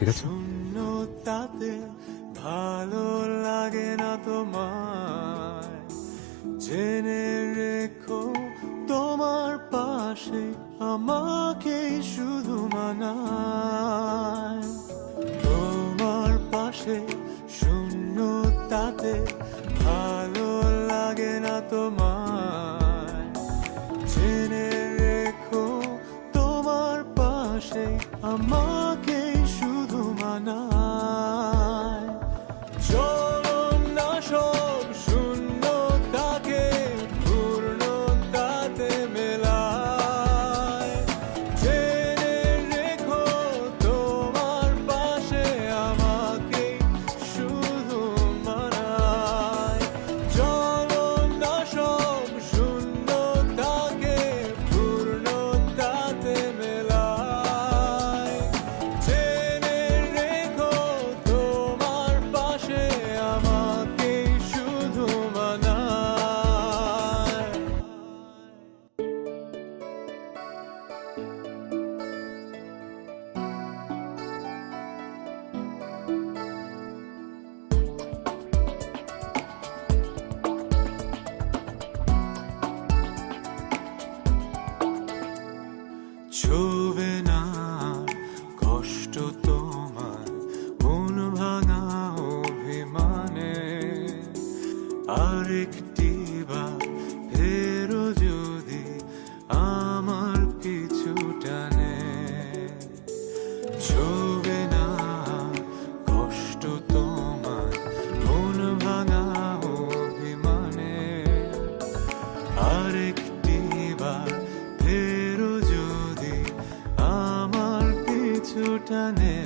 ঠিক আছে? শূন্যতাতে ভালো লাগে না তোমায়, জেনে রেখো তোমার পাশে আমাকে শুধু মানায়। তোমার পাশে শূন্যতাতে ভালো লাগে না তোমায়, জেনে রেখো তোমার পাশে আমাকে শুধু মানায়। চলম না সব শূন্যতাকে পূর্ণতাতে মেলায়, জেনে রেখো তোমার পাশে আমাকে শুধু মানায়। চলম না সব শূন্যতাকে পূর্ণতাতে মেলায়, জেনে রেখো তোমার পাশে আমাকে শুধু মানায়। ছুবে না কষ্ট তোমার মন ভাঙা অভিমানে, আরেকটি বার ফেরো যদি আমার পিছু টানে। ছুবে না কষ্ট তোমার মন ভাঙা অভিমানে, আরেকটি বার ফেরো যদি আমার পিছু টানে।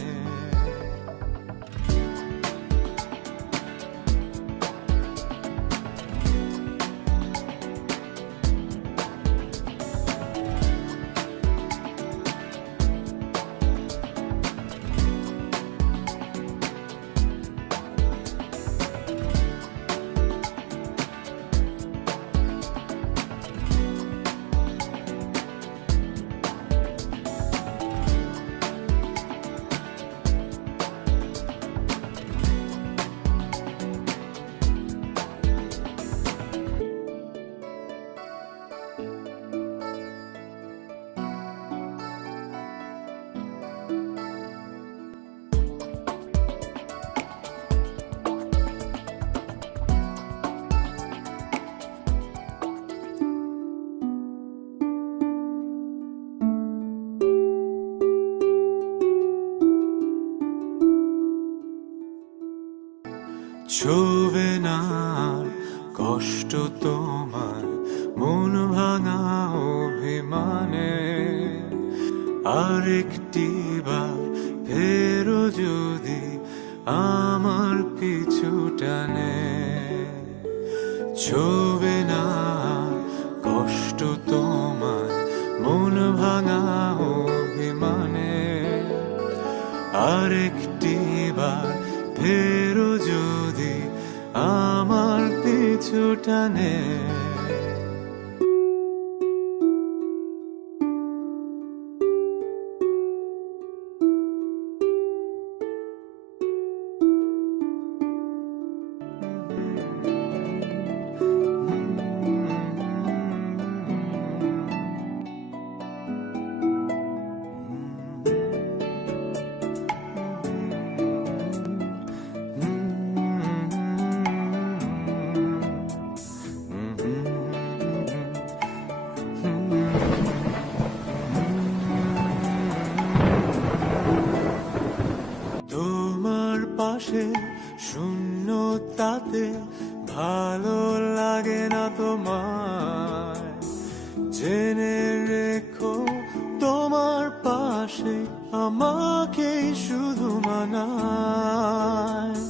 ছুবে না কষ্ট তোমার মন ভাঙা অভিমানে, আরেকটি বার ফেরো যদি আমার পিছু টানে। ছুবে না কষ্ট তোমার মন ভাঙা অভিমানে, আরেকটি বার ফেরো যদি আমার পিছু টানে। তোমার পাশে শূন্যতাতে ভালো লাগে না তোমায়, জেনে রেখো তোমার পাশে আমাকে শুধু মানায়।